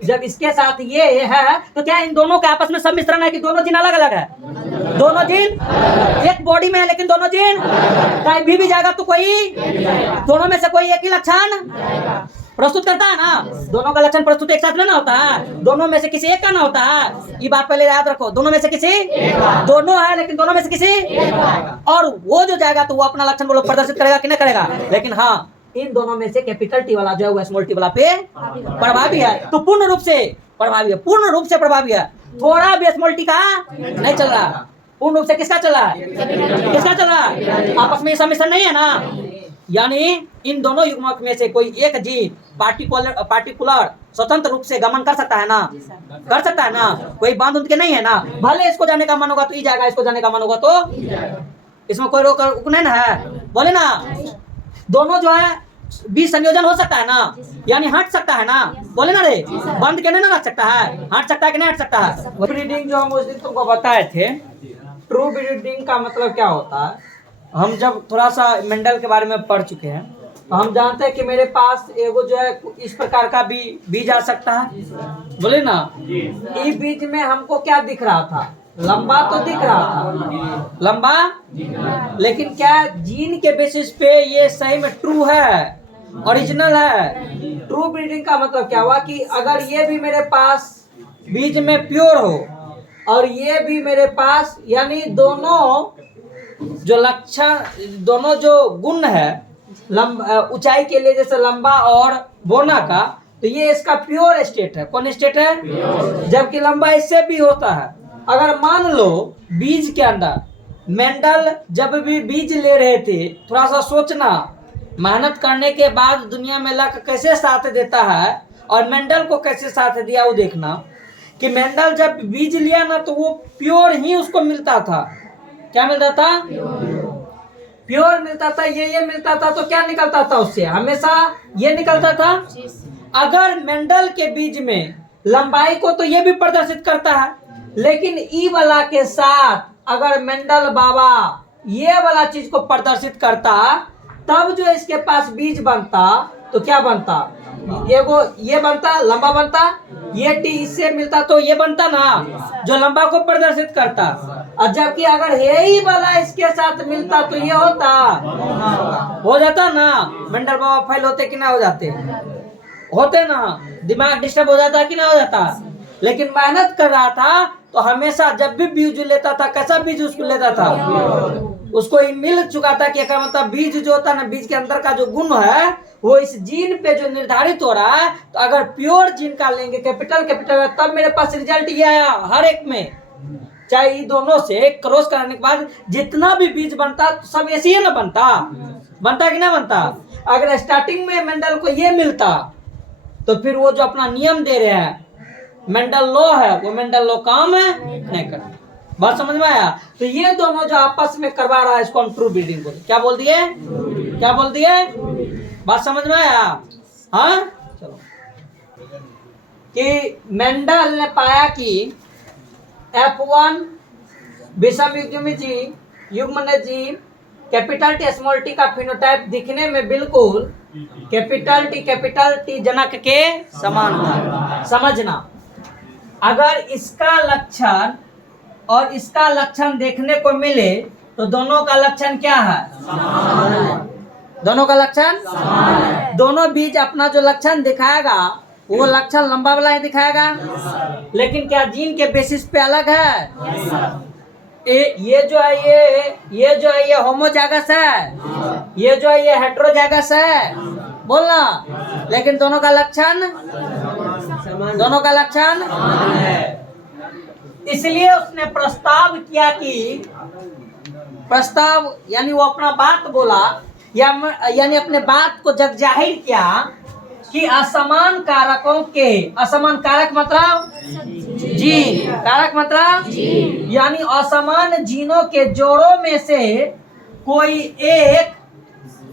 जब इसके साथ ये है तो क्या इन दोनों के आपस में सब मिश्रण है कि दोनों जीन अलग अलग है? दोनों जीन एक बॉडी में है लेकिन दोनों जीन कहीं भी जाएगा तो कोई दोनों में से कोई एक ही लक्षण प्रस्तुत करता है ना। दोनों का लक्षण प्रस्तुत एक साथ में ना होता है, दोनों में से किसी एक का ना होता है। ये बात पहले याद रखो, दोनों में से किसी दोनों है लेकिन दोनों में से किसी और वो जो जाएगा तो वो अपना लक्षण वो लोग प्रदर्शित करेगा कि नहीं करेगा। लेकिन हाँ, इन दोनों में से कैपिटल टी वाला जो है वो स्मॉल टी वाला पे प्रभावी है, तो पूर्ण रूप से प्रभावी है, पूर्ण रूप से प्रभावी है। थोड़ा भी स्मॉल टी का नहीं चल रहा, पूर्ण रूप से किसका चल रहा है? किसका चल रहा है? आपस में सम्मिश्रण नहीं है ना। यानी इन दोनों युग्मक में से कोई एक जीन पार्टिकुलर स्वतंत्र रूप से गमन कर सकता है ना, कर सकता है ना, कोई बांध उनके नहीं है ना। भले इसको जाने का मन होगा तो ही जाएगा, इसको जाने का मन होगा तो इसमें कोई रोक नहीं ना है, बोले ना। दोनों जो है बीज संयोजन हो सकता है ना, यानी हट सकता है ना, बोले ना रे, बंद के नहीं ना रख सकता है, हट सकता है कि नहीं हट सकता है। ब्रीडिंग जो हम उस दिन तुमको बताए थे, ट्रू ब्रीडिंग का मतलब क्या होता है, हम जब थोड़ा सा मेंडल के बारे में पढ़ चुके हैं तो हम जानते हैं कि मेरे पास एगो जो है इस प्रकार का भी बीज आ सकता है, बोले ना। इस बीज में हमको क्या दिख रहा था? लंबा तो दिख रहा था, लंबा, लेकिन क्या जीन के बेसिस पे ये सही में ट्रू है, ओरिजिनल है? ट्रू ब्रीडिंग का मतलब क्या हुआ कि अगर ये भी मेरे पास बीज में प्योर हो और ये भी मेरे पास, यानी दोनों जो लक्षण, दोनों जो गुण है ऊंचाई के लिए जैसे लंबा और बोना का, तो ये इसका प्योर स्टेट है। कौन स्टेट है? जबकि लंबा इससे भी होता है। अगर मान लो बीज के अंदर मेंडल जब भी बीज ले रहे थे, थोड़ा सा सोचना, मेहनत करने के बाद दुनिया में लक कैसे साथ देता है और मेंडल को कैसे साथ दिया वो देखना। कि मेंडल जब बीज लिया ना तो वो प्योर ही उसको मिलता था। क्या मिलता था? प्योर मिलता था, ये मिलता था। तो क्या निकलता था उससे? हमेशा ये निकलता था। अगर मेंडल के बीज में लंबाई को तो ये भी प्रदर्शित करता है, लेकिन ई वाला के साथ अगर मेंडल बाबा ये वाला चीज को प्रदर्शित करता, तब जो इसके पास बीज बनता तो क्या बनता? एगो ये बनता, लंबा बनता, ये टी इससे मिलता तो ये बनता ना, जो लंबा को प्रदर्शित करता। और जबकि अगर यही वाला इसके साथ मिलता तो ये होता, हो जाता ना। मेंडल बाबा फेल होते कि ना हो जाते? होते ना, दिमाग डिस्टर्ब हो जाता कि ना हो जाता। लेकिन मेहनत कर रहा था तो हमेशा जब भी बीज लेता था, कैसा बीज उसको लेता था? उसको मिल चुका था कि क्या मतलब बीज जो होता है ना, बीज के अंदर का जो गुण है वो इस जीन पे जो निर्धारित हो रहा है। तो अगर प्योर जीन का लेंगे, कैपिटल है, तब मेरे पास रिजल्ट ये आया हर एक में। चाहे ये दोनों से क्रॉस कराने के बाद जितना भी बीज बनता सब ऐसे ही ना बनता कि ना बनता। अगर स्टार्टिंग में मेंडल को ये मिलता तो फिर वो जो अपना नियम दे रहे हैं मेंडल लॉ है, वो मेंडल लॉ काम नहीं करता। बात समझ में आया? तो ये दोनों जो आपस में करवा रहा है इसको हम ट्रू ब्रीडिंग बोलते। क्या बोल दिए? क्या बोल दिए? बात समझ में आया? हाँ, चलो। कि मेंडल ने पाया कि F1 विषम युग्म ने जीव कैपिटल टी स्मॉल टी का फिनोटाइप दिखने में बिल्कुल कैपिटल टी जनक के समान है। समझना, अगर इसका लक्षण और इसका लक्षण देखने को मिले तो दोनों का लक्षण क्या है? दोनों का लक्षण, दोनों बीज अपना जो लक्षण दिखाएगा वो लक्षण लंबा वाला ही दिखाएगा। लेकिन क्या जीन के बेसिस पे अलग है? ये जो है ये होमोजाइगस है, ये जो है ये हेटेरोजाइगस है, बोलना। लेकिन दोनों का लक्षण इसलिए उसने प्रस्ताव किया कि प्रस्ताव यानी वो अपना बात बोला, यानी अपने बात को जग जाहिर किया कि असमान कारकों के, असमान कारक मतलब जीन, कारक मतलब यानी असमान जीनों के जोड़ों में से कोई एक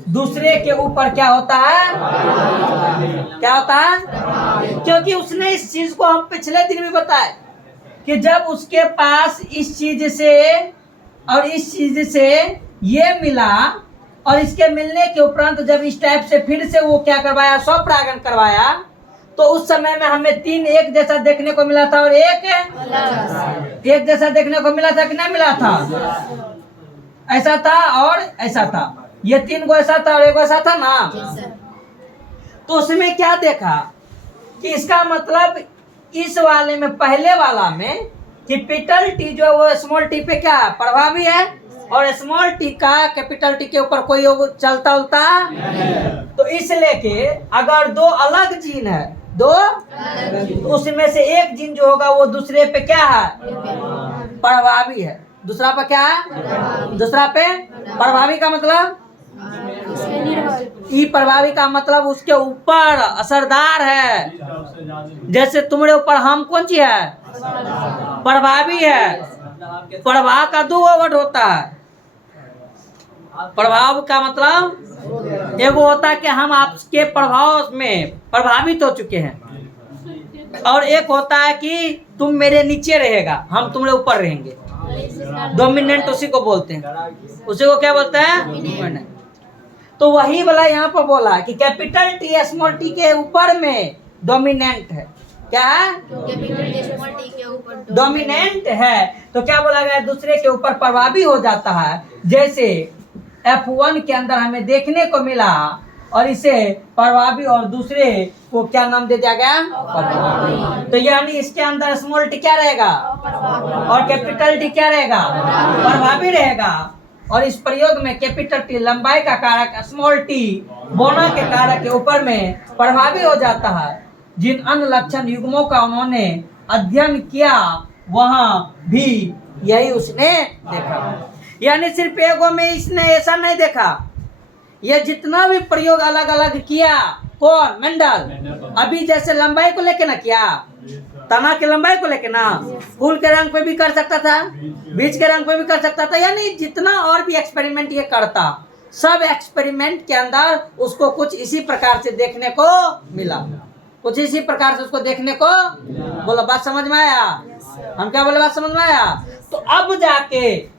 दूसरे के ऊपर क्या होता है? क्या होता है? क्योंकि उसने इस चीज को हम पिछले दिन भी बताए कि जब उसके पास इस चीज से और इस चीज से ये मिला और इसके मिलने के उपरांत जब इस टाइप से फिर से वो क्या करवाया, स्वपरागण करवाया, तो उस समय में हमें 3 एक जैसा देखने को मिला था और एक जैसा देखने को मिला था कि नहीं मिला था? ऐसा था और ऐसा था, ये 3 को ऐसा था और एक ऐसा था ना। तो उसमें क्या देखा कि इसका मतलब इस वाले में, पहले वाला में कैपिटल टी जो है वो स्मॉल टी पे क्या प्रभावी है, और स्मॉल टी का कैपिटल टी के ऊपर कोई चलता उलता। तो इसलिए कि अगर 2 अलग जीन है, 2 तो उसमें से एक जीन जो होगा वो दूसरे पे क्या है, प्रभावी है। दूसरा पे क्या है, दूसरा पे प्रभावी का मतलब ई प्रभावी का मतलब उसके ऊपर असरदार है। जैसे तुम्हारे ऊपर हम कौन सी है, प्रभावी है। प्रभाव का 2 वर्ड होता है। प्रभाव का मतलब एगो होता है कि हम आपके प्रभाव में प्रभावित हो चुके हैं, और एक होता है कि तुम मेरे नीचे रहेगा, हम तुम्हारे ऊपर रहेंगे। डोमिनेंट उसी को बोलते हैं, उसी को क्या बोलते हैं, तो वही वाला यहाँ पर बोला कि कैपिटल टी स्मॉल टी के ऊपर में डोमिनेंट है। क्या है, डोमिनेंट है। तो क्या बोला गया, दूसरे के ऊपर प्रभावी हो जाता है। जैसे F1 के अंदर हमें देखने को मिला, और इसे प्रभावी और दूसरे को क्या नाम दे दिया गया, प्रभावी। तो यानी इसके अंदर स्मॉल टी क्या रहेगा और कैपिटल टी क्या रहेगा, प्रभावी रहेगा। और इस प्रयोग में कैपिटल टी लंबाई का कारक, स्मॉल टी बोना के कारक के ऊपर में प्रभावी हो जाता है। जिन अन्य लक्षण युग्मों का उन्होंने अध्ययन किया वहां भी यही उसने देखा। यानी सिर्फ एगो में इसने ऐसा नहीं देखा, ये जितना भी प्रयोग अलग अलग किया, कौन, मेंडल। अभी जैसे लंबाई को लेके ना किया, तना के लंबाई को लेके ना, फूल के रंग पे भी कर सकता था, बीज के रंग पे भी कर सकता था। यानी जितना और भी एक्सपेरिमेंट ये करता, सब एक्सपेरिमेंट के अंदर उसको कुछ इसी प्रकार से देखने को मिला, कुछ इसी प्रकार से उसको देखने को। बोलो बात समझ में आया? हम क्या बोले, बात समझ में आया? तो अब जाके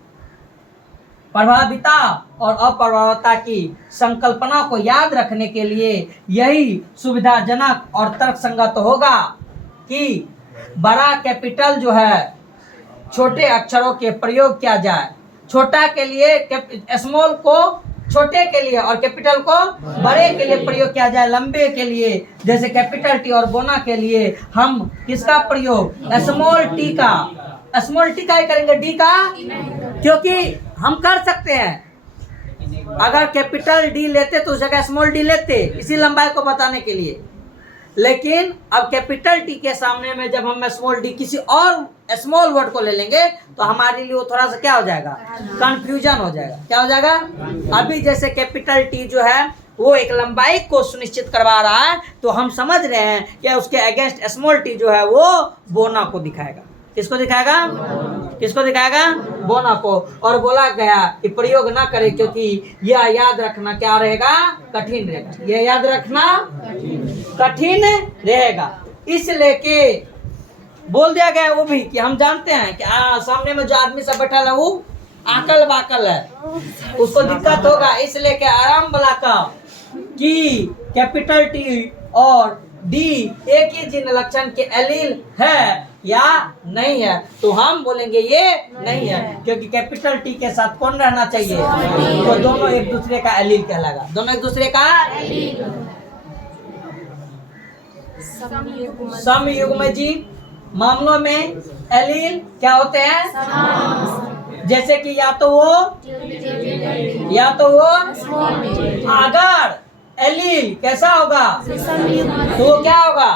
प्रभाविता और अप्रभाविता की संकल्पना को याद रखने के लिए यही सुविधाजनक और तर्कसंगत होगा कि बड़ा कैपिटल जो है छोटे अक्षरों के प्रयोग किया जाए। छोटा के लिए स्मॉल को छोटे के लिए और कैपिटल को बड़े के लिए प्रयोग किया जाए। लंबे के लिए जैसे कैपिटल टी और बोना के लिए हम किसका प्रयोग, स्मॉल टी का। स्मॉल टी का ही करेंगे, डी का, क्योंकि हम कर सकते हैं। अगर कैपिटल डी लेते तो उस जगह स्मॉल डी लेते, इसी लंबाई को बताने के लिए। लेकिन अब कैपिटल टी के सामने में जब हम स्मॉल डी किसी और स्मॉल वर्ड को ले लेंगे तो हमारे लिए वो थोड़ा सा क्या हो जाएगा, कंफ्यूजन हो जाएगा। क्या हो जाएगा? अभी जैसे कैपिटल टी जो है वो एक लंबाई को सुनिश्चित करवा रहा है, तो हम समझ रहे हैं कि उसके अगेंस्ट स्मॉल टी जो है वो बोना को दिखाएगा। किसको दिखाएगा? किसको दिखाएगा? बोना को। और बोला गया कि प्रयोग ना करें, क्योंकि यह याद रखना क्या रहेगा, कठिन रहेगा। यह याद रखना कठिन रहेगा, इसलिए कि बोल दिया गया वो भी कि हम जानते हैं कि सामने में जो आदमी सब बैठा है वो आकल बाकल है, उसको दिक्कत होगा। इसलिए कि आराम बला का कि कैपिटल टी और डी एक ही जिन लक्षण के एलील है या नहीं है, तो हम बोलेंगे ये नहीं है, क्योंकि कैपिटल टी के साथ कौन रहना चाहिए, तो दोनों एक दूसरे का एलील कहलाएगा। दोनों एक दूसरे का समयुग्म जी मामलों में एलील क्या होते हैं? जैसे कि या तो वो अगर एलील कैसा होगा तो वो क्या होगा,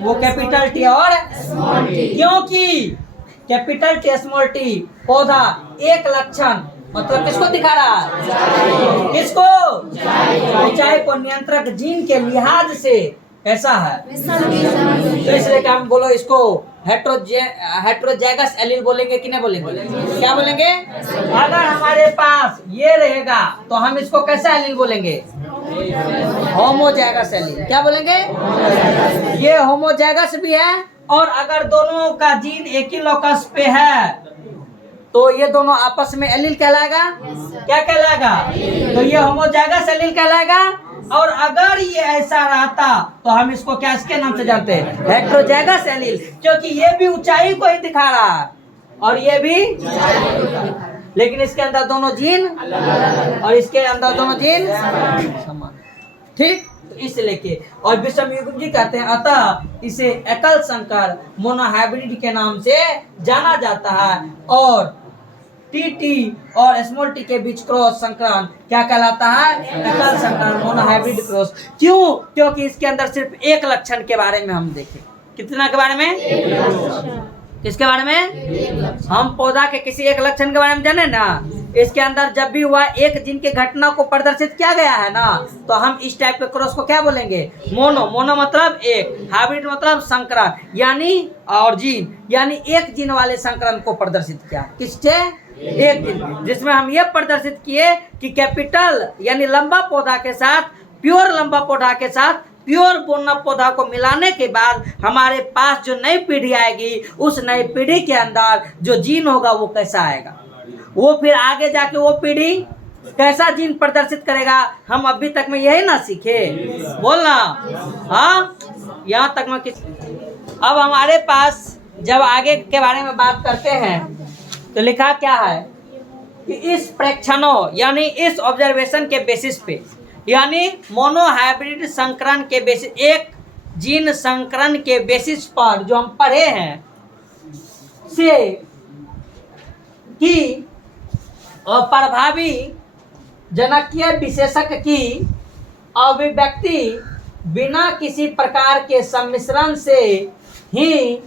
वो कैपिटल टी और क्योंकि कैपिटल टी स्मॉल टी पौधा एक लक्षण मतलब किसको दिखा रहा है, किसको, ऊंचाई को नियंत्रक जीन के लिहाज से कैसा है। तो इसलिए क्या हम बोलो इसको हेट्रोजाइगस एलील बोलेंगे कि नहीं बोलेंगे? क्या बोलेंगे? अगर हमारे पास ये रहेगा तो हम इसको कैसा एलील बोलेंगे, होमोजाइगस एलील। क्या बोलेंगे? ये होमोजाइगस भी है, और अगर दोनों का जीन एक ही लोकस पे है तो ये दोनों आपस में एलील कहलाएगा। क्या कहलाएगा? तो ये होमोजाइगस एलील कहलाएगा। और अगर ये ऐसा रहता तो हम इसको क्या इसके नाम से जानते हैं, हेटेरोजाइगस एलील, क्योंकि ये भी ऊंचाई को ही दिखा रहा है और ये भी, लेकिन इसके अंदर दोनों जीन और इसके अंदर दोनों जीन समान। ठीक, तो इसलिए के और विषमयुग्म जी कहते हैं अतः इसे एकल संकर मोनोहाइब्रिड के नाम से जाना जाता है। और टी और स्मॉल टी के बीच क्रॉस संकरण क्या कहलाता है, एकल संकर मोनोहाइब्रिड क्रॉस। क्यों? क्योंकि इसके अंदर सिर्फ एक लक्षण के बारे में हम देखें। कितना के बारे में? किसके बारे में? हम पौधा के किसी एक लक्षण के बारे में जाने ना। इसके अंदर जब भी हुआ एक जीन की घटना को प्रदर्शित किया गया है ना, तो हम इस टाइप के क्रॉस को क्या बोलेंगे, मोनो। मोनो मतलब एक, हाइब्रिड मतलब संकरण, यानी और जीन यानी एक जीन वाले संकरण को प्रदर्शित किया। किससे? एक जीन, जिसमें हम ये प्रदर्शित किए कि कैपिटल यानी लंबा पौधा के साथ प्योर लंबा पौधा के साथ प्योर बोना पौधा को मिलाने के बाद हमारे पास जो नई पीढ़ी आएगी, उस नई पीढ़ी के अंदर जो जीन होगा वो कैसा आएगा, वो फिर आगे जाके वो पीढ़ी कैसा जीन प्रदर्शित करेगा। हम अभी तक में यही ना सीखे, बोलना। हाँ, यहाँ तक में अब हमारे पास जब आगे के बारे में बात करते हैं तो लिखा क्या है कि इस प्रेक्षणों यानी इस ऑब्जर्वेशन के बेसिस पे, यानी मोनोहाइब्रिड संकरण के बेसिस, एक जीन संकरण के बेसिस पर जो हम पढ़े हैं से कि प्रभावी जनकीय विशेषक की अभिव्यक्ति बिना किसी प्रकार के सम्मिश्रण से ही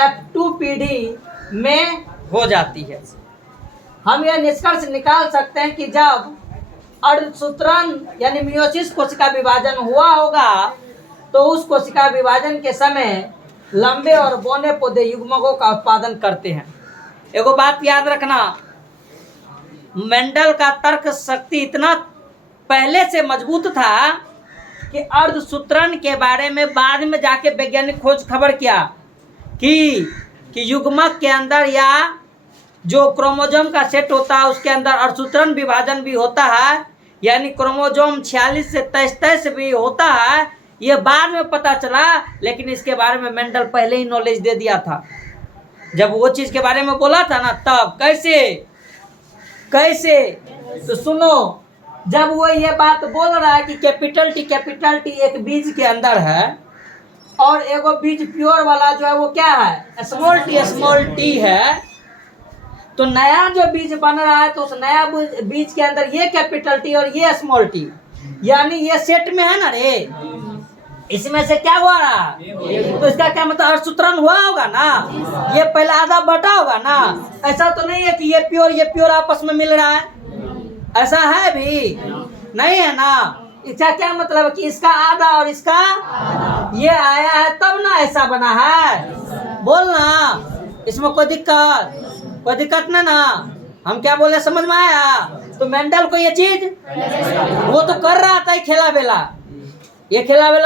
F2 पीढ़ी में हो जाती है। हम यह निष्कर्ष निकाल सकते हैं कि जब अर्धसूत्रण यानी मियोसिस कोशिका विभाजन हुआ होगा तो उस कोशिका विभाजन के समय लंबे और बौने पौधे युग्मकों का उत्पादन करते हैं। एगो बात याद रखना, मेंडल का तर्क शक्ति इतना पहले से मजबूत था कि अर्धसूत्रण के बारे में बाद में जाके वैज्ञानिक खोज खबर किया कि युग्मक के अंदर या जो क्रोमोसोम का सेट होता है उसके अंदर अर्धसूत्रण विभाजन भी होता है, यानी क्रोमोसोम 46 से 23 भी होता है। ये बाद में पता चला, लेकिन इसके बारे में मेंडल पहले ही नॉलेज दे दिया था। जब वो चीज़ के बारे में बोला था ना, तब कैसे तो सुनो, जब वो ये बात बोल रहा है कि कैपिटल टी एक बीज के अंदर है और एगो बीज प्योर वाला जो है वो क्या है, स्मॉल टी है, तो नया जो बीज बन रहा है तो उस नया बीज के अंदर ये कैपिटल टी और ये स्मॉल टी, यानी ये सेट में है ना रे, इसमें से क्या हुआ रहा, तो इसका क्या मतलब अर्धसूत्रण हुआ होगा ना, ये पहला आधा बटा होगा ना। ऐसा तो नहीं है कि ये प्योर आपस में मिल रहा है, ऐसा है भी नहीं है ना। इसका क्या मतलब कि इसका आधा और इसका ये आया है तब ना ऐसा बना है, बोलना। इसमें कोई दिक्कत नहीं ना। हम क्या बोले समझ में आया? तो मेंडल को ये चीज वो तो कर रहा था खेला बेला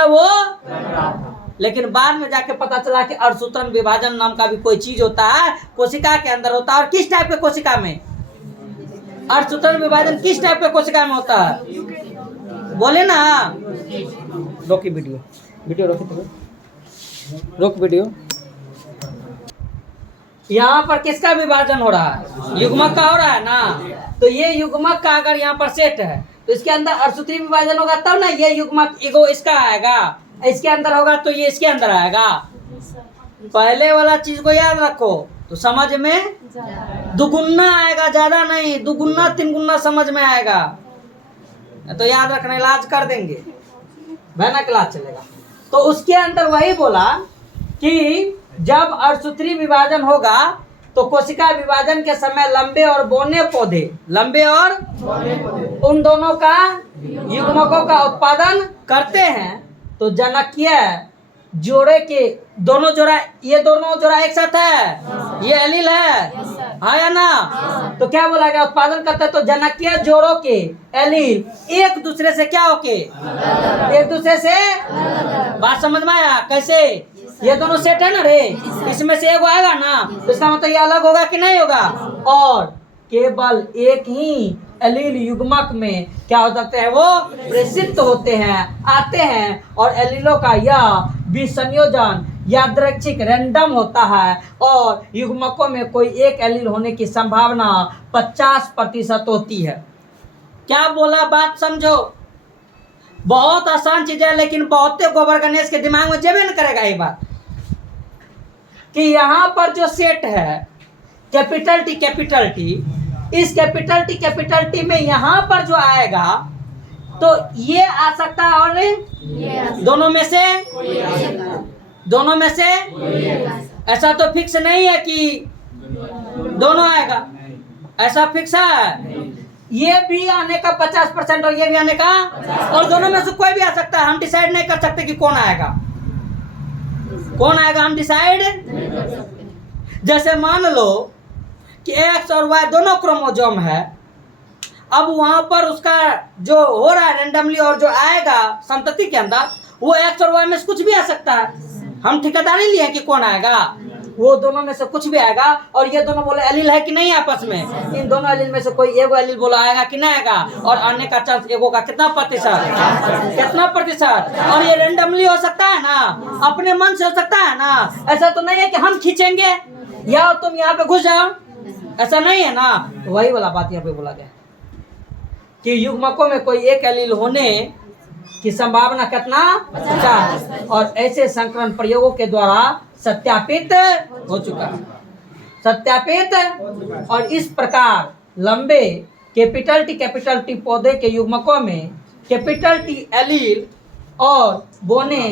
वो, लेकिन बाद में जाके पता चला कि अर्धसूत्रण विभाजन नाम का भी कोई चीज होता है, कोशिका के अंदर होता है। और किस टाइप के कोशिका में अर्धसूत्रण विभाजन किस टाइप के कोशिका में होता है, बोले ना। रोकी वीडियो रोक वीडियो। यहाँ पर किसका विभाजन हो रहा है? युग्मक का हो रहा है ना। तो ये युग्मक का अगर यहाँ पर सेट है तो इसके अंदर अर्धसूत्री विभाजन होगा तब ना ये युग्मक ईगो इसका आएगा, इसके अंदर होगा तो ये इसके अंदर आएगा। पहले वाला चीज को याद रखो तो समझ में दुगुना आएगा, ज्यादा नहीं, दुगुना 3 गुना समझ में आएगा। तो याद रखना, इलाज कर देंगे, भयानक इलाज चलेगा। तो उसके अंदर वही बोला कि जब अर्धसूत्री विभाजन होगा तो कोशिका विभाजन के समय लंबे और बौने पौधे उन दोनों का युग्मकों का उत्पादन करते हैं। तो जनकीय जोड़े के दोनों जोड़ा एक साथ है, ये एलील है, हाँ या ना। तो क्या बोला गया, उत्पादन करते हैं। तो जनकीय जोड़ों के एलील एक दूसरे से क्या होके, एक दूसरे से, बात समझ में आया? कैसे ये दोनों सेट है ना रे, इसमें से एक आएगा ना, तो इसका मतलब ये अलग होगा कि नहीं होगा। और केवल एक ही एलील युग्मक में क्या हो सकते हैं, वो प्रेषित होते हैं, आते हैं। और एलीलों का यह विसंयोजन यादृच्छिक रैंडम होता है और युग्मकों में कोई एक एलील होने की संभावना 50% होती है। क्या बोला, बात समझो। बहुत आसान चीज है, लेकिन बहुत गोबर गणेश के दिमाग में जेबे न करेगा ये बात कि यहाँ पर जो सेट है कैपिटल टी, इस कैपिटल टी में यहाँ पर जो आएगा तो ये आ सकता है और दोनों में से ऐसा तो फिक्स नहीं है कि दोनों आएगा, ऐसा फिक्स है। ये भी आने का 50% और ये भी आने का, और दोनों में से कोई भी आ सकता है। हम डिसाइड नहीं कर सकते कि कौन आएगा, हम डिसाइड। जैसे मान लो कि एक्स और वाई दोनों क्रोमोसोम है, अब वहां पर उसका जो हो रहा है रेंडमली और जो आएगा संतति के अंदर वो एक्स और वाई में से कुछ भी आ सकता है। हम ठेकेदारी लिए कि कौन आएगा, वो दोनों में से कुछ भी आएगा। और ये दोनों बोले एलील है कि नहीं आपस में, इन दोनों एलील में से कोई एगो एलील बोला आएगा कि नहीं आएगा, और आने का चांस एगो का कितना प्रतिशत। और ये रेंडमली हो सकता है ना, अपने मन से हो सकता है ना। ऐसा तो नहीं है कि हम खींचेंगे या तुम यहाँ पे घुस जाओ, ऐसा नहीं है ना। तो वही वाला बात यहाँ पे बोला गया कि युग्मकों में कोई एक एलील होने की संभावना कितना 50, और ऐसे संकरण प्रयोगों के द्वारा सत्यापित हो चुका है, और इस प्रकार लंबे कैपिटल टी पौधे के युग्मकों में कैपिटल टी एलील और बोने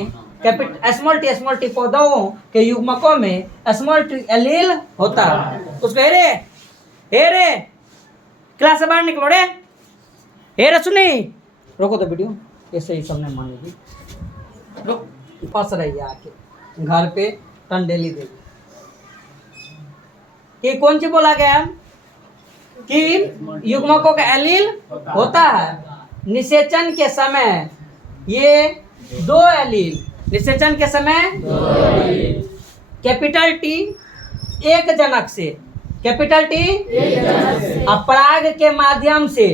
स्मॉल टी पौधों के युग्मकों में स्मॉल टी एलील होता है। उसको हे रे क्लास से बाहर निकलो रे, हे रे सुनी, रोको तो वीडियो, ऐसे ही सबने मान लीजिए, फंस रही है आके घर पे टंडेली देगी कि कौन सी बोला गया कि युग्मकों का एलील होता है निषेचन के समय। ये दो एलील निषेचन के समय कैपिटल टी एक जनक से, कैपिटल टी अपराग के माध्यम से,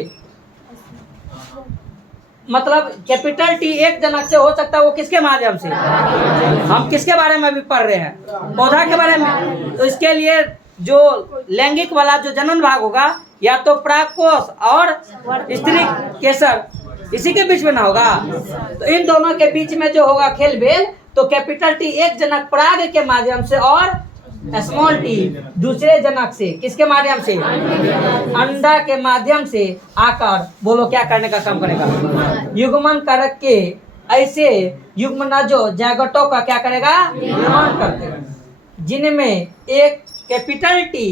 मतलब कैपिटल टी एक जनक से हो सकता है, वो किसके माध्यम से, हम किसके बारे में भी पढ़ रहे हैं, पौधा के बारे में। तो इसके लिए जो लैंगिक वाला जो जनन भाग होगा या तो प्राकोष और स्त्री केसर, इसी के बीच में ना होगा। तो इन दोनों के बीच में जो होगा खेल बेल, तो कैपिटल टी एक जनक पराग के माध्यम से और स्मॉल टी दूसरे जनक से, किसके माध्यम से, अंडा के माध्यम से आकर बोलो क्या करने का काम करेगा, युग्मन कारक के ऐसे युग्मनजों जैगोटों का क्या करेगा, निर्माण करते हैं, जिनमें एक कैपिटल टी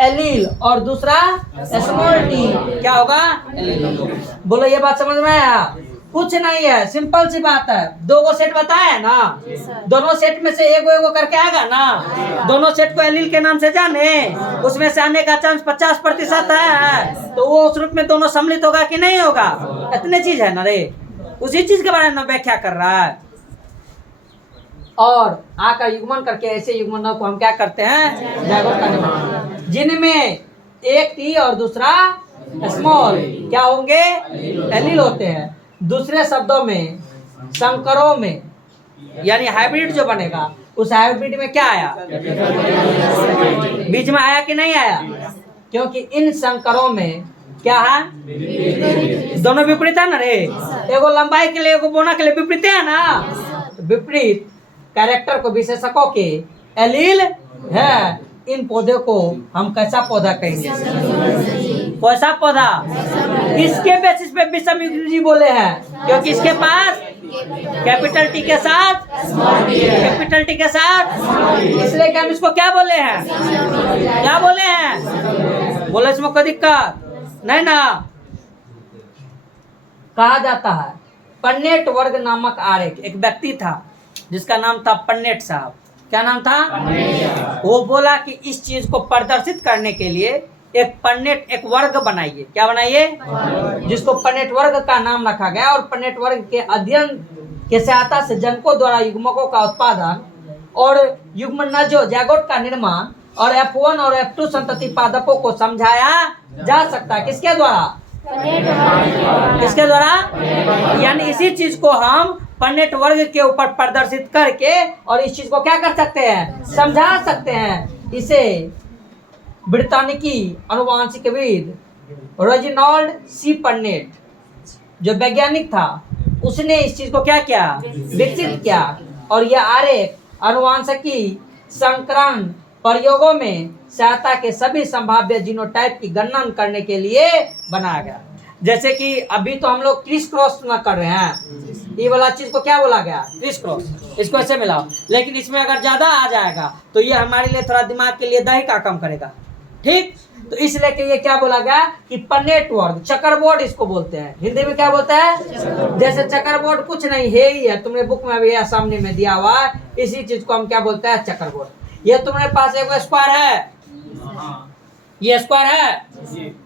एलील और दूसरा स्मॉल टी क्या होगा, एलील। बोलो ये बात समझ में आया? कुछ नहीं है, सिंपल सी बात है। दो गो सेट बताया ना, दोनों सेट में से एगो करके आएगा ना, दोनों सेट को एलील के नाम से जाने, उसमें से आने का चांस 50% है, तो वो उस रूप में दोनों सम्मिलित होगा कि नहीं होगा। इतने चीज है ना रे, उसी चीज के बारे में व्याख्या कर रहा है। और आकर युग्मन करके ऐसे युग्मनों को हम क्या करते हैं, जैगोट का निर्माण, जिनमें एक टी और दूसरा स्मॉल क्या होंगे, एलील होते हैं। दूसरे शब्दों में संकरों में यानी हाइब्रिड जो बनेगा, उस हाइब्रिड में क्या आया, बीच में आया कि नहीं आया, क्योंकि इन संकरों में क्या है, दोनों विपरीत है ना रे, एगो लंबाई के लिए एगो बोना के लिए विपरीत है ना। विपरीत कैरेक्टर को विशेषकों के एलील है। इन पौधे को हम कैसा पौधा कहेंगे, कैसा पौधा, किसके बेसिस पे विषम जी बोले हैं, क्योंकि इसके पास कैपिटल टी के साथ कैपिटल टी के साथ, इसलिए कि हम इसको क्या बोले हैं, क्या बोले हैं, बोले इसमें कोई दिक्कत नहीं ना। कहा जाता है पन्नेट वर्ग नामक आरेख, एक व्यक्ति था जिसका नाम था पन्नेट साहब। क्या नाम था, वो बोला कि इस चीज को प्रदर्शित करने के लिए एक पन्नेट, एक वर्ग बनाइए। क्या बनाइए, जिसको पन्नेट वर्ग का नाम रखा गया। और पन्नेट वर्ग के अध्ययन के सहायता से जनकों द्वारा युग्मकों का उत्पादन और युग्मनजों जैगोट का निर्माण और F1 और F2 संतति पादपों को समझाया जा सकता है। किसके द्वारा, किसके द्वारा? यानी इसी चीज को हम पन्नेट वर्ग के ऊपर प्रदर्शित करके और इस चीज को क्या कर सकते हैं? समझा सकते हैं। इसे ब्रिटानिकी अनुवांशिकविद रेजिनाल्ड सी पन्नेट जो वैज्ञानिक था उसने इस चीज को क्या किया? विकसित किया। और यह आरेख अनुवांशिकी संकरण प्रयोगों में सहायता के सभी संभाव्य जीनोटाइप की गणना करने के लिए बनाया गया। जैसे कि अभी तो हम लोग क्रिस क्रॉस ना कर रहे हैं, ये वाला चीज को क्या बोला गया? Criss cross. इसको ऐसे मिलाओ, लेकिन इसमें अगर ज्यादा आ जाएगा तो ये हमारे लिए थोड़ा दिमाग के लिए दही का काम करेगा, ठीक? तो इसलिए कि ये क्या बोला गया कि पन्नेट वर्ग, चकरबोर्ड इसको बोलते हैं। हिंदी में क्या बोलते हैं? जैसे चकरबोर्ड कुछ नहीं है ही है, तुमने बुक में भी सामने में दिया हुआ है, इसी चीज को हम क्या बोलते हैं? चकरबोर्ड। ये तुम्हारे पास एक स्क्वायर है, ये स्क्वायर है,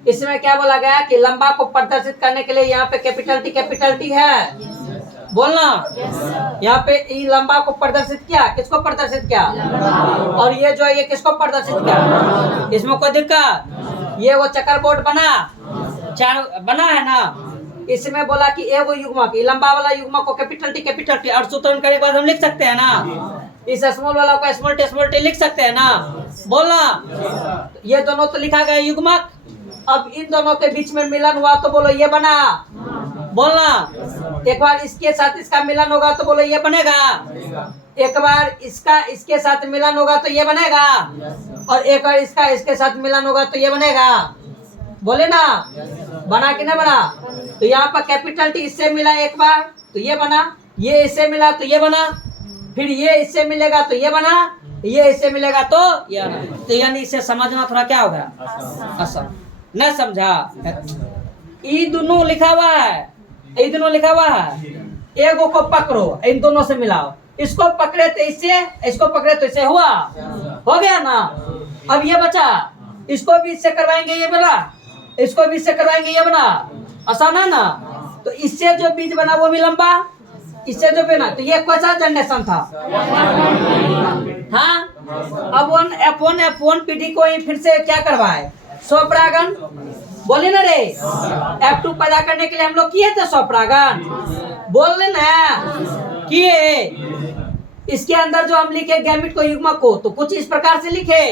इसमें क्या बोला गया कि लंबा को प्रदर्शित करने के लिए यहाँ पे कैपिटल टी है, बोलना। यहाँ पे ई लंबा को प्रदर्शित किया, किसको प्रदर्शित किया? और ये जो है ये किसको प्रदर्शित किया? इसमें कोई दिक्कत? ये वो चकरबोर्ड बना, चार बना है ना, इसमें बोला कि एगो युग्मक, लंबा वाला युग्मक को कैपिटल टी और सूत्रण करने के बाद हम लिख सकते हैं ना, इस स्मॉल वाला को स्मॉल टी लिख सकते हैं ना, बोलना। ये दोनों तो लिखा गया युग्मक, अब इन दोनों के बीच में मिलन हुआ तो बोलो ये बना, बोलना। एक बार इसके साथ इसका मिलन होगा तो बोलो ये बनेगा, एक बार इसका इसके साथ मिलन होगा तो ये बनेगा, और एक बार इसका इसके साथ मिलन होगा तो ये बनेगा, बोले ना, बना कि नहीं बना? तो यहाँ पर कैपिटल टी इससे मिला एक बार तो ये बना, ये इससे मिला तो ये बना, फिर ये इससे मिलेगा तो ये बना, ये इससे मिलेगा तो ये बना। तो यानी इसे समझना थोड़ा क्या होगा? आसान। न समझा? ये दोनों लिखा हुआ है, ये दोनों लिखा हुआ है, एगो को पकड़ो, इन दोनों से मिलाओ, इसको पकड़े तो इससे, इसको पकड़े तो इससे, हुआ, हो गया ना। अब ये बचा, इसको भी इससे करवाएंगे ये बना, इसको भी इससे करवाएंगे ये बना, आसान है ना। तो इससे जो बीज बना वो भी लंबा, इससे जो बना, तो ये कौन सा जनरेशन था? हाँ, अब F1 पीढ़ी को ही फिर से क्या करवाए? स्वपरागन, बोले ना रे। F2 पैदा करने के लिए हम लोग किए थे स्वपरागन, बोल ना किए। इसके अंदर जो हम लिखे गैमेट को, युग्मक को, तो कुछ इस प्रकार से लिखे।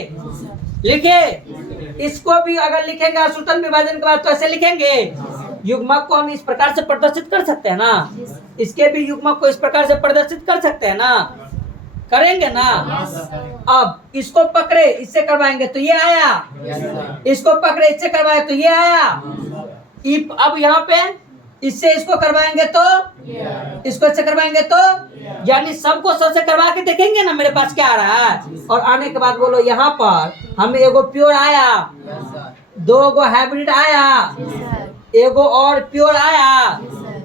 इसको भी अगर लिखेंगे आश्रितन विभाजन के बाद तो ऐसे लिखेंगे। युग्मक को हम इस प्रकार से प्रदर्शित कर सकते हैं ना, इसके भी युग्मक को इस प्रकार से प्रदर्शित कर सकते हैं ना, करेंगे ना। अब इसको पकड़े इससे करवाएंगे तो ये आया, इसको पकड़े इससे करवाए तो ये आया। अब यहाँ पे इससे इसको करवाएंगे तो इसको इससे करवाएंगे तो, यानी सबको सबसे करवा के देखेंगे ना मेरे पास क्या आ रहा है। और आने के बाद बोलो यहाँ पर हमें एगो प्योर आया, दो गो हाइब्रिड आया, एगो और प्योर आया।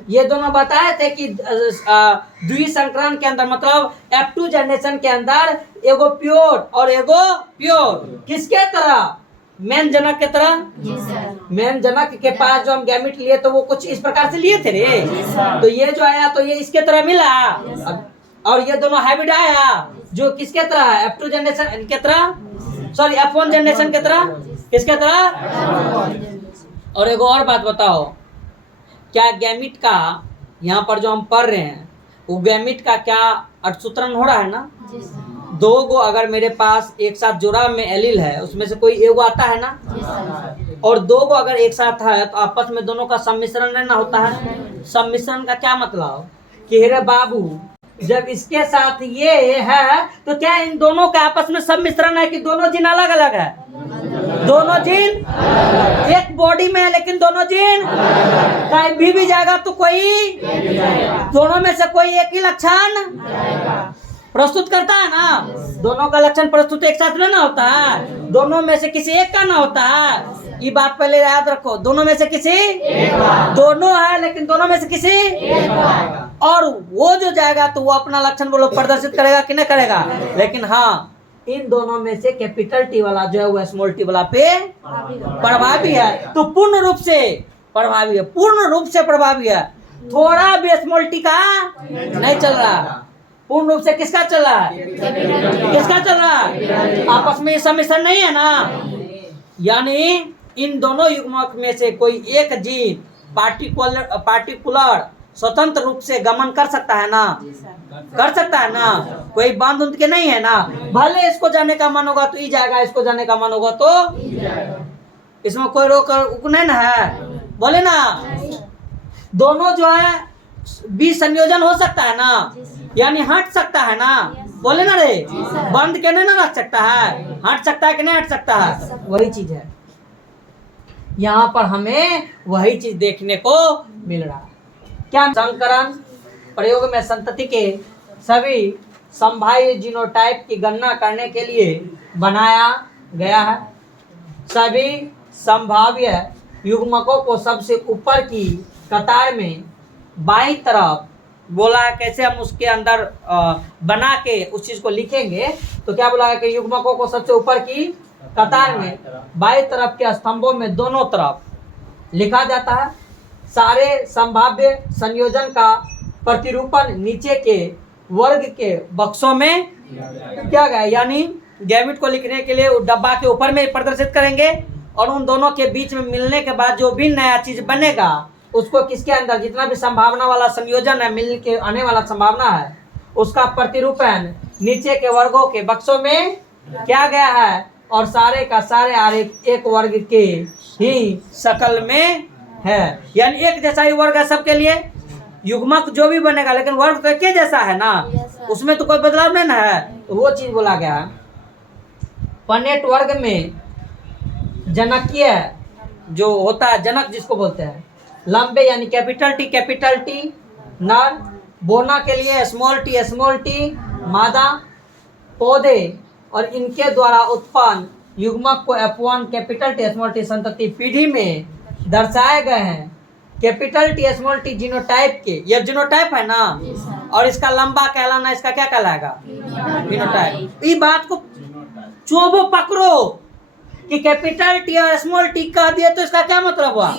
ये दोनों बताए थे कि द्विसंकरण के अंदर मतलब F2 जनरेशन के अंदर एगो प्योर और एगो प्योर किसके तरह? मेन जनक के तरह। मेन जनक के पास जो हम गैमेट लिए तो वो कुछ इस प्रकार से लिए थे रे, तो ये जो आया तो ये इसके तरह मिला, और ये दोनों हाइब्रिड आया जो किसके तरह है? F2 जनरेशन के तरह, सॉरी F1 जनरेशन के तरह, किसके तरह? और एक और बात बताओ, क्या गैमेट का यहाँ पर जो हम पढ़ रहे हैं वो गैमेट का क्या अर्थसूत्रण हो रहा है ना? दो गो अगर मेरे पास एक साथ जुड़ा में एलील है उसमें से कोई एगो आता है ना, और दो गो अगर एक साथ है तो आपस में दोनों का सम्मिश्रण रहना होता है। सम्मिश्रण का क्या मतलब कि अरे बाबू जब इसके साथ ये है तो क्या इन दोनों का आपस में सम्मिश्रण है कि दोनों जीन अलग अलग है? दोनों जीन एक बॉडी में है लेकिन दोनों जीन कहीं भी जाएगा तो कोई दोनों में से कोई एक ही लक्षण प्रस्तुत करता है ना। दोनों का लक्षण प्रस्तुत एक साथ में ना होता है, दोनों में से किसी एक का ना होता है। ये बात पहले याद रखो, दोनों में से किसी दोनों है लेकिन दोनों में से किसी और वो जो जाएगा तो वो अपना लक्षण बोलो प्रदर्शित करेगा कि नहीं करेगा। लेकिन हाँ इन दोनों में से कैपिटल टी वाला जो है वो स्मॉल टी वाला पे प्रभावी है, तो पूर्ण रूप से प्रभावी है, पूर्ण रूप से प्रभावी है। थोड़ा भी स्मॉल टी का नहीं चल रहा, पूर्ण रूप से किसका चल रहा है? किसका चल रहा है? आपस में सम्मिश्रण नहीं है ना। यानी इन दोनों युग्मक में से कोई एक जीन पार्टिकुलर स्वतंत्र रूप से गमन कर सकता है ना? कर सकता है ना? कोई बांध उंध के नहीं है ना? भले इसको जाने का मन होगा तो ही जाएगा, इसको जाने का मन होगा तो इसमें कोई रोक नहीं ना है, बोले ना। दोनों जो है बीज संयोजन हो सकता है ना, यानी हट सकता है ना, बोले ना रे। बंद के नहीं ना रख सकता है, हट सकता है कि नहीं हट सकता है, वही चीज है। यहाँ पर हमें वही चीज देखने को मिल रहा है। क्या संकरण प्रयोग में संतति के सभी संभाव्य जीनोटाइप की गणना करने के लिए बनाया गया है। सभी संभाव्य युग्मकों को सबसे ऊपर की कतार में बाईं तरफ बोला है। कैसे हम उसके अंदर बना के उस चीज को लिखेंगे, तो क्या बोला है कि युग्मकों को सबसे ऊपर की कतार में बाईं तरफ के स्तंभों में दोनों तरफ लिखा जाता है। सारे संभाव्य संयोजन का प्रतिरूपण नीचे के वर्ग के बक्सों में क्या गया, यानी गैमेट को लिखने के लिए डब्बा के ऊपर में प्रदर्शित करेंगे, और उन दोनों के बीच में मिलने के बाद जो भी नया चीज बनेगा उसको किसके अंदर जितना भी संभावना वाला संयोजन है, मिल के आने वाला संभावना है, उसका प्रतिरूपण नीचे के वर्गों के बक्सों में क्या गया है, और सारे का सारे आरेख एक वर्ग के ही शकल में है। यानी एक जैसा ही वर्ग है सबके लिए, युग्मक जो भी बनेगा, लेकिन वर्ग तो एक जैसा है ना, उसमें तो कोई बदलाव नहीं ना है। तो वो चीज बोला गया है। पनेट वर्ग में जनकीय जो होता है, जनक जिसको बोलते हैं, लंबे यानी कैपिटल टी नर, बोना के लिए स्मॉल टी मादा, पौधे और इनके द्वारा उत्पन्न युग्मक को F1 capital T small T संतति पीढ़ी में दर्शाए गए हैं। Capital T small T genotype के, यह जीनोटाइप है ना, और इसका लंबा कहलाना इसका क्या कहलाएगा, जीनोटाइप। इस बात को चोबो पकड़ो कि कैपिटल टी और स्मॉल टी कह दिए तो इसका क्या मतलब हुआ,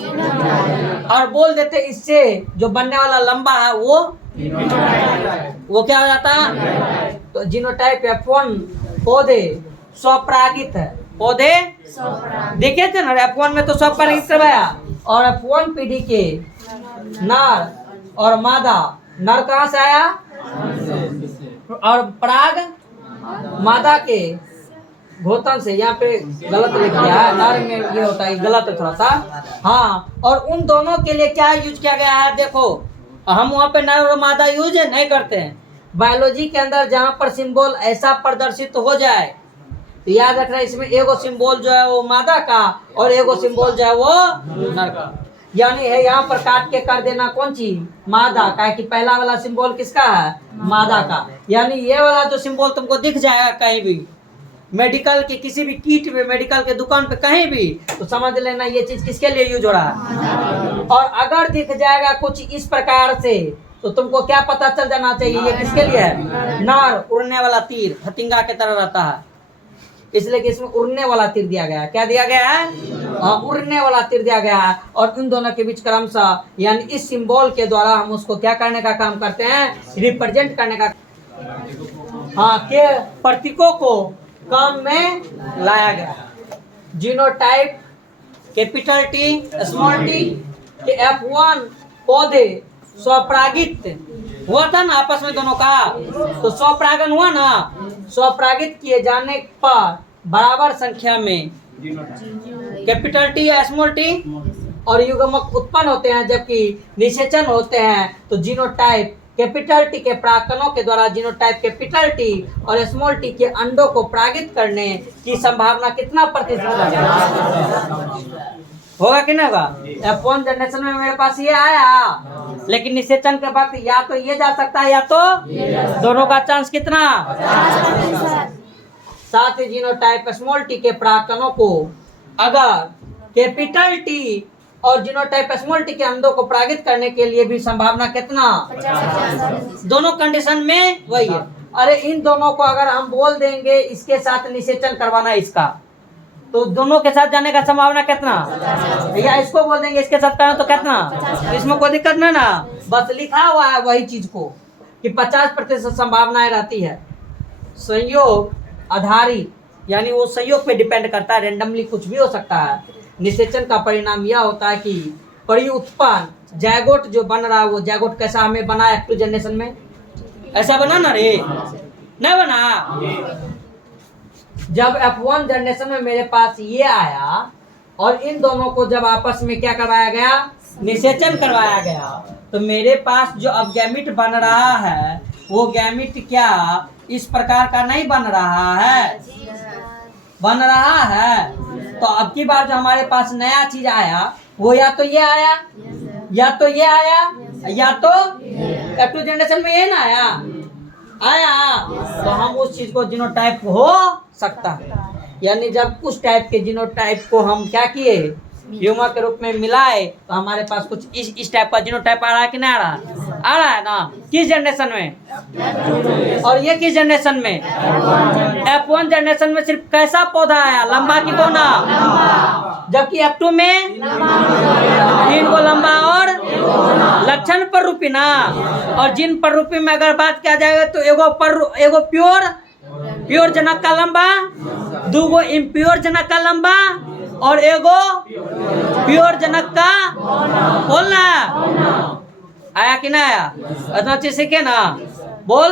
और बोल देते इससे जो बनने वाला लंबा है वो क्या हो जाता है। तो जीनोटाइप F1 पौधे स्वपरागित है, पौधे देखे थे ना F1 में तो स्वपरागित करवाया, और F1 पीढ़ी के नर और मादा, नर कहाँ से आया और पराग मादा के घोतन से। यहाँ पे गलत लिख दिया है, नर में ये होता है, गलत है थोड़ा सा। हाँ, और उन दोनों के लिए क्या यूज किया गया है, देखो हम वहाँ पे नर और मादा यूज नहीं करते हैं। बायोलॉजी के अंदर जहाँ पर सिंबल ऐसा प्रदर्शित हो जाए तो याद रखना, इसमें एगो सिंबल जो है वो मादा का और एगो सिंबल जो है वो नर का, यानी है यहाँ पर काट के कर देना कौन चीज, मादा का, कि पहला वाला सिंबल किसका है, मादा का। यानी ये वाला जो सिंबल तुमको दिख जाएगा कहीं भी मेडिकल के किसी भी किट में, मेडिकल के दुकान पे कहीं भी, तो समझ लेना ये चीज किसके लिए यूज हो रहा है। और अगर दिख जाएगा कुछ इस प्रकार से तो तुमको क्या पता चल जाना चाहिए ये किसके लिए है, नर, उड़ने वाला तीर, फतिंगा की तरह रहता है, इसलिए कि इसमें उड़ने वाला तीर दिया गया है। क्या दिया गया है, उड़ने वाला तीर दिया गया है। और इन दोनों के बीच क्रमशः यानी इस सिंबल के द्वारा हम उसको क्या करने का काम करते हैं, रिप्रेजेंट करने का, हाँ, के प्रतीकों को काम में लाया गया। Genotype capital T small T के F1 पौधे स्वपरागित हुआ था ना आपस में दोनों का, तो स्वपरागन हुआ ना, स्वपरागित किए जाने पर बराबर संख्या में कैपिटल टी या स्मॉल टी और युग्मक उत्पन्न होते हैं, जबकि निषेचन होते हैं तो जीनोटाइप कैपिटल टी के प्राकणों के द्वारा जीनोटाइप कैपिटल टी और स्मॉल टी के अंडों को परागित करने की संभावना कितना प्रतिशत होगा कि नहीं होगा। F1 जनरेशन में मेरे पास ये आया, लेकिन निषेचन के वक्त या तो ये जा सकता है या तो दोनों का चांस कितना, साथ ही जीनोटाइप स्मॉल टी के प्राकणों को अगर कैपिटल टी और जीनोटाइप स्मॉल टी के अंडों को परागित करने के लिए भी संभावना कितना, दोनों कंडीशन में वही है। अरे इन दोनों को अगर हम बोल देंगे इसके साथ निषेचन करवाना इसका, तो दोनों के साथ जाने का संभावना कितना, या इसको बोल देंगे इसके साथ करना तो कितना, तो इसमें कोई दिक्कत नहीं ना, बस लिखा हुआ है वही चीज को कि 50% संभावनाएं रहती है। संयोग आधारित यानी वो संयोग पे डिपेंड करता है, रेंडमली कुछ भी हो सकता है। निषेचन का परिणाम यह होता है कि परिउत्पन्न जैगोट जो बन रहा है वो जैगोट कैसा हमें बना F2 जनरेशन में, ऐसा बना ना रे, नहीं बना। जब F1 जनरेशन में मेरे पास ये आया और इन दोनों को जब आपस में क्या करवाया गया, निषेचन करवाया गया, तो मेरे पास जो अब गैमिट बन रहा है वो गैमिट क्या इस प्रकार का नहीं बन रहा है, बन रहा है। तो अब की बार जो हमारे पास नया चीज आया वो या तो ये आया, या तो ये आया, या तो F2 जनरेशन में ये ना आया, तो हम उस चीज को जीनोटाइप हो सकता है। यानी जब उस टाइप के जीनोटाइप को हम क्या किए, ह्यूमर के रूप में मिलाए, तो हमारे पास कुछ इस टाइप का जीनोटाइप आ रहा है कि नहीं आ रहा है ना। किस जनरेशन में, और ये किस जनरेशन में, F1 जनरेशन में सिर्फ कैसा पौधा आया, लंबा की कोना, जबकि F2 में 3 को लंबा और लक्षण पर रूपी ना। और जिन पर रूपी में अगर बात किया जाएगा तो एगो प्योर जनक का लंबा, दूगो इम्प्योर जनक का लंबा और एगो प्योर जनक का बोलना। आया कि ना आया, इतना चीज सीखे ना, बोल।